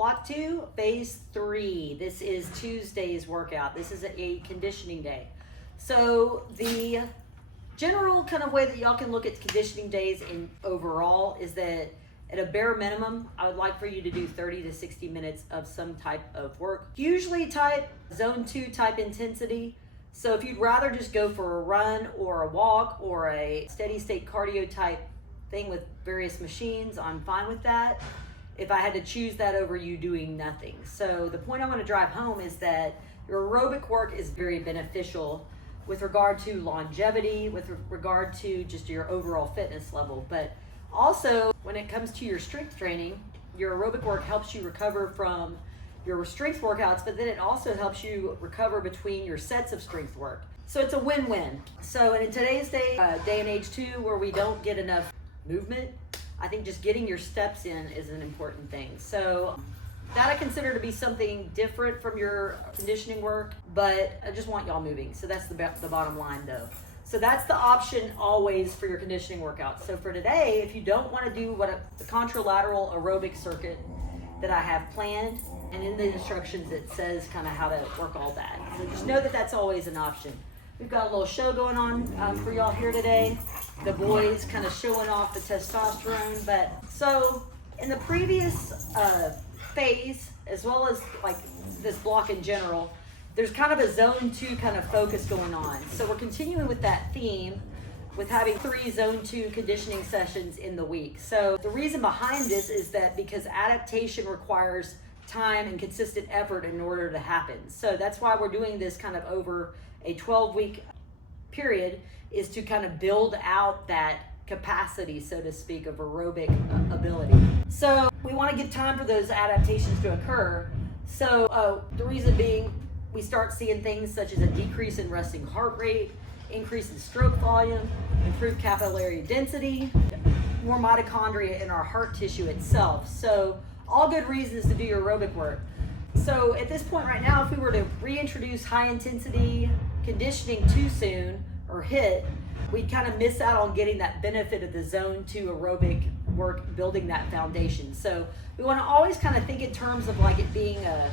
Block 2, phase 3. This is Tuesday's workout. This is a conditioning day. So the general kind of way that y'all can look at conditioning days in overall is that at a bare minimum, I would like for you to do 30 to 60 minutes of some type of work. Usually type zone 2 type intensity. So if you'd rather just go for a run or a walk or a steady state cardio type thing with various machines, I'm fine with that. If I had to choose that over you doing nothing. So the point I want to drive home is that your aerobic work is very beneficial with regard to longevity, with regard to just your overall fitness level. But also, when it comes to your strength training, your aerobic work helps you recover from your strength workouts, but then it also helps you recover between your sets of strength work. So it's a win-win. So in today's day and age too, where we don't get enough movement, I think just getting your steps in is an important thing. So that I consider to be something different from your conditioning work, but I just want y'all moving. So that's the bottom line though. So that's the option always for your conditioning workout. So for today, if you don't want to do the contralateral aerobic circuit that I have planned, and in the instructions it says kind of how to work all that. So just know that that's always an option. We've got a little show going on for y'all here today. The boys kind of showing off the testosterone. But so in the previous phase, as well as like this block in general, there's kind of a zone 2 kind of focus going on. So we're continuing with that theme with having 3 zone 2 conditioning sessions in the week. So the reason behind this is that because adaptation requires time and consistent effort in order to happen. So that's why we're doing this kind of over a 12-week period, is to kind of build out that capacity, so to speak, of aerobic ability. So we want to give time for those adaptations to occur. So the reason being, we start seeing things such as a decrease in resting heart rate, increase in stroke volume, improved capillary density, more mitochondria in our heart tissue itself. So all good reasons to do your aerobic work. So at this point right now, if we were to reintroduce high intensity conditioning too soon or HIIT, we'd kind of miss out on getting that benefit of the zone 2 aerobic work, building that foundation. So we want to always kind of think in terms of like it being a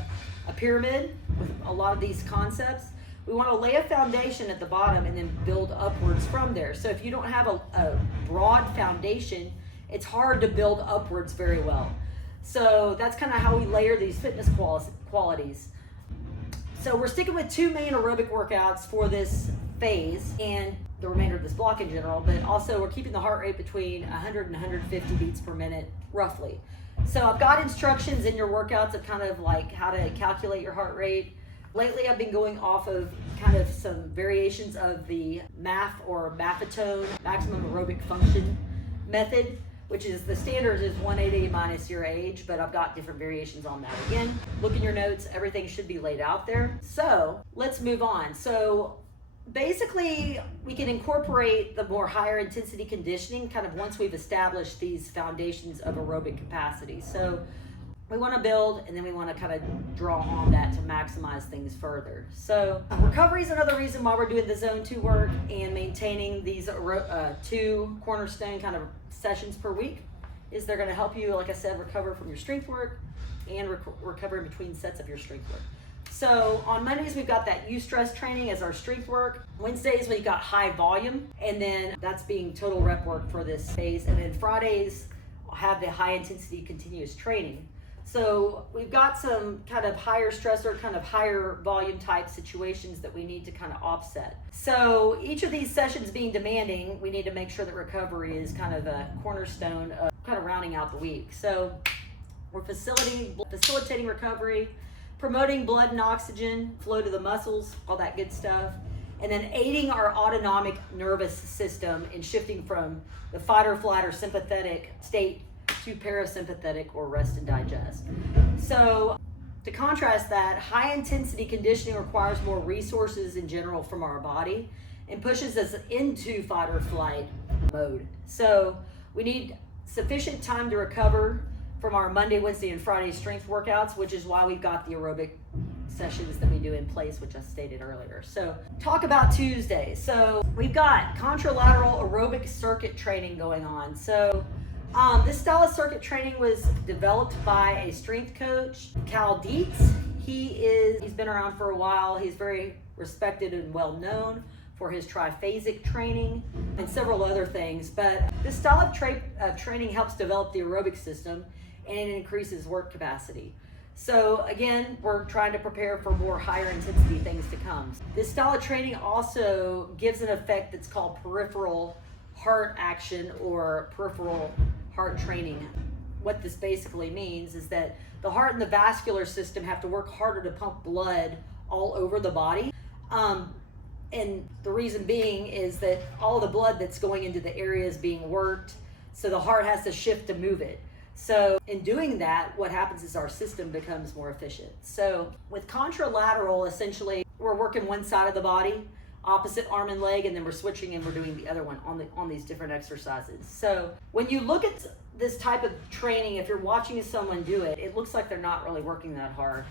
pyramid with a lot of these concepts. We want to lay a foundation at the bottom and then build upwards from there. So if you don't have a broad foundation, it's hard to build upwards very well. So that's kind of how we layer these fitness qualities. So we're sticking with 2 main aerobic workouts for this phase and the remainder of this block in general, but also we're keeping the heart rate between 100 and 150 beats per minute, roughly. So I've got instructions in your workouts of kind of like how to calculate your heart rate. Lately, I've been going off of kind of some variations of the MAF or Maffetone, maximum aerobic function method, which is the standard is 180 minus your age, but I've got different variations on that. Again, look in your notes, everything should be laid out there. So let's move on. So basically, we can incorporate the more higher intensity conditioning kind of once we've established these foundations of aerobic capacity. So we want to build and then we want to kind of draw on that to maximize things further. So recovery is another reason why we're doing the zone 2 work and maintaining these 2 cornerstone kind of sessions per week, is they're going to help you, like I said, recover from your strength work and recover in between sets of your strength work. So on Mondays, we've got that eustress training as our strength work. Wednesdays, we've got high volume, and then that's being total rep work for this phase. And then Fridays, I'll have the high intensity continuous training. So we've got some kind of higher stressor, kind of higher volume type situations that we need to kind of offset. So each of these sessions being demanding, we need to make sure that recovery is kind of a cornerstone of kind of rounding out the week. So we're facilitating recovery, promoting blood and oxygen flow to the muscles, all that good stuff, and then aiding our autonomic nervous system in shifting from the fight or flight or sympathetic state to parasympathetic or rest and digest. So to contrast that, high intensity conditioning requires more resources in general from our body and pushes us into fight or flight mode. So we need sufficient time to recover from our Monday, Wednesday, and Friday strength workouts, which is why we've got the aerobic sessions that we do in place, which I stated earlier. So talk about Tuesday. So we've got contralateral aerobic circuit training going on. So This style of circuit training was developed by a strength coach, Cal Dietz. He's been around for a while. He's very respected and well known for his triphasic training and several other things. But this style of training helps develop the aerobic system and it increases work capacity. So again, we're trying to prepare for more higher intensity things to come. This style of training also gives an effect that's called peripheral heart action or peripheral heart training. What this basically means is that the heart and the vascular system have to work harder to pump blood all over the body. And the reason being is that all the blood that's going into the area is being worked, so the heart has to shift to move it. So in doing that, what happens is our system becomes more efficient. So with contralateral, essentially, we're working one side of the body, opposite arm and leg, and then we're switching and we're doing the other one on these different exercises. So when you look at this type of training, if you're watching someone do it, it looks like they're not really working that hard.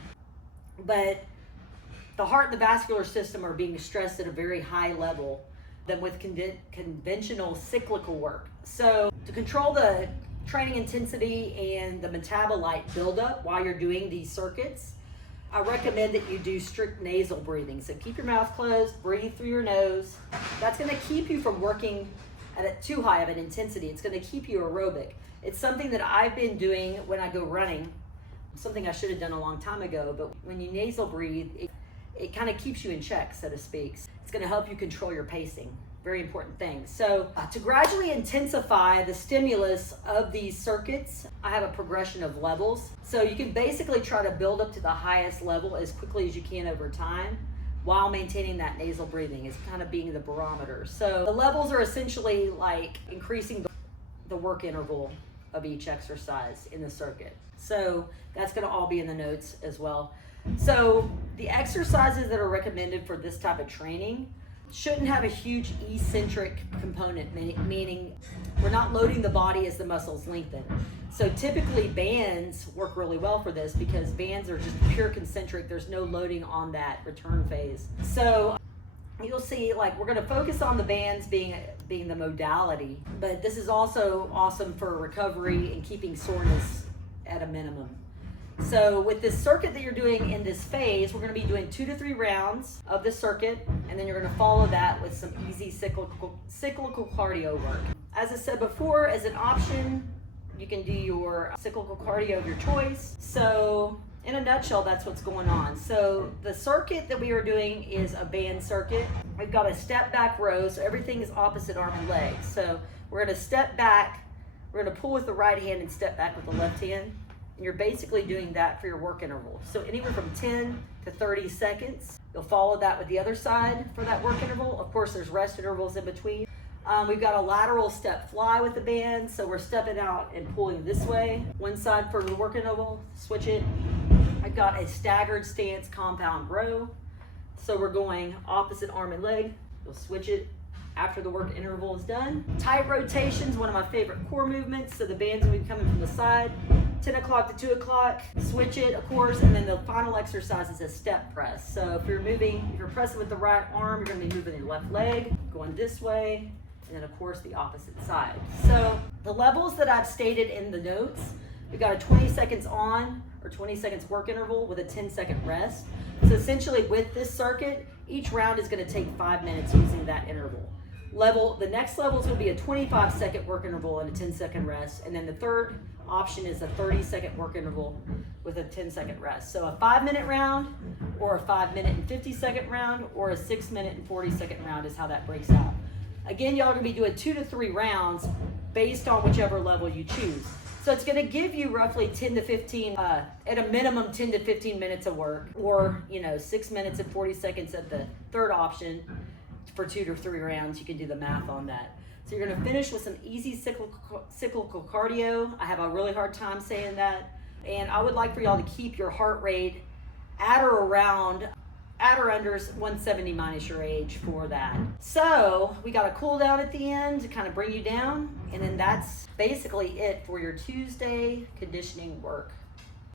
But the heart and the vascular system are being stressed at a very high level than with conventional cyclical work. So to control the training intensity and the metabolite buildup while you're doing these circuits, I recommend that you do strict nasal breathing. So keep your mouth closed, breathe through your nose. That's going to keep you from working at too high of an intensity. It's going to keep you aerobic. It's something that I've been doing when I go running, something I should have done a long time ago, but when you nasal breathe, it kind of keeps you in check, so to speak. It's going to help you control your pacing. Very important thing. So to gradually intensify the stimulus of these circuits, I have a progression of levels. So you can basically try to build up to the highest level as quickly as you can over time while maintaining that nasal breathing. It's kind of being the barometer. So the levels are essentially like increasing the work interval of each exercise in the circuit. So that's going to all be in the notes as well. So the exercises that are recommended for this type of training shouldn't have a huge eccentric component, meaning we're not loading the body as the muscles lengthen. So typically bands work really well for this because bands are just pure concentric. There's no loading on that return phase. So you'll see, like, we're going to focus on the bands being the modality, but this is also awesome for recovery and keeping soreness at a minimum. So with this circuit that you're doing in this phase, we're going to be doing 2 to 3 rounds of the circuit, and then you're going to follow that with some easy cyclical cardio work. As I said before, as an option, you can do your cyclical cardio of your choice. So in a nutshell, that's what's going on. So the circuit that we are doing is a band circuit. We've got a step back row, so everything is opposite arm and leg. So we're going to step back, we're going to pull with the right hand and step back with the left hand. And you're basically doing that for your work interval. So anywhere from 10 to 30 seconds. You'll follow that with the other side for that work interval. Of course, there's rest intervals in between. We've got a lateral step fly with the band. So we're stepping out and pulling this way. One side for the work interval, switch it. I've got a staggered stance compound row. So we're going opposite arm and leg. You'll switch it after the work interval is done. Tight rotations, one of my favorite core movements. So the band's gonna be coming from the side. 10 o'clock to 2 o'clock, switch it, of course, and then the final exercise is a step press. So if you're pressing with the right arm, you're gonna be moving your left leg, going this way, and then of course the opposite side. So the levels that I've stated in the notes, we've got a 20 seconds on or 20 seconds work interval with a 10-second rest. So essentially with this circuit, each round is gonna take 5 minutes using that interval. The next level is gonna be a 25-second work interval and a 10-second rest, and then the third option is a 30-second work interval with a 10-second rest. So a 5-minute round or a 5-minute and 50-second round or a 6-minute and 40-second round is how that breaks out. Again, y'all are gonna be doing 2 to 3 rounds based on whichever level you choose. So it's gonna give you roughly 10 to 15, at a minimum 10 to 15 minutes of work, or 6 minutes and 40 seconds at the third option for 2 to 3 rounds. You can do the math on that. So you're gonna finish with some easy cyclical cardio. I have a really hard time saying that. And I would like for y'all to keep your heart rate at or under 170 minus your age for that. So we got a cool down at the end to kind of bring you down. And then that's basically it for your Tuesday conditioning work.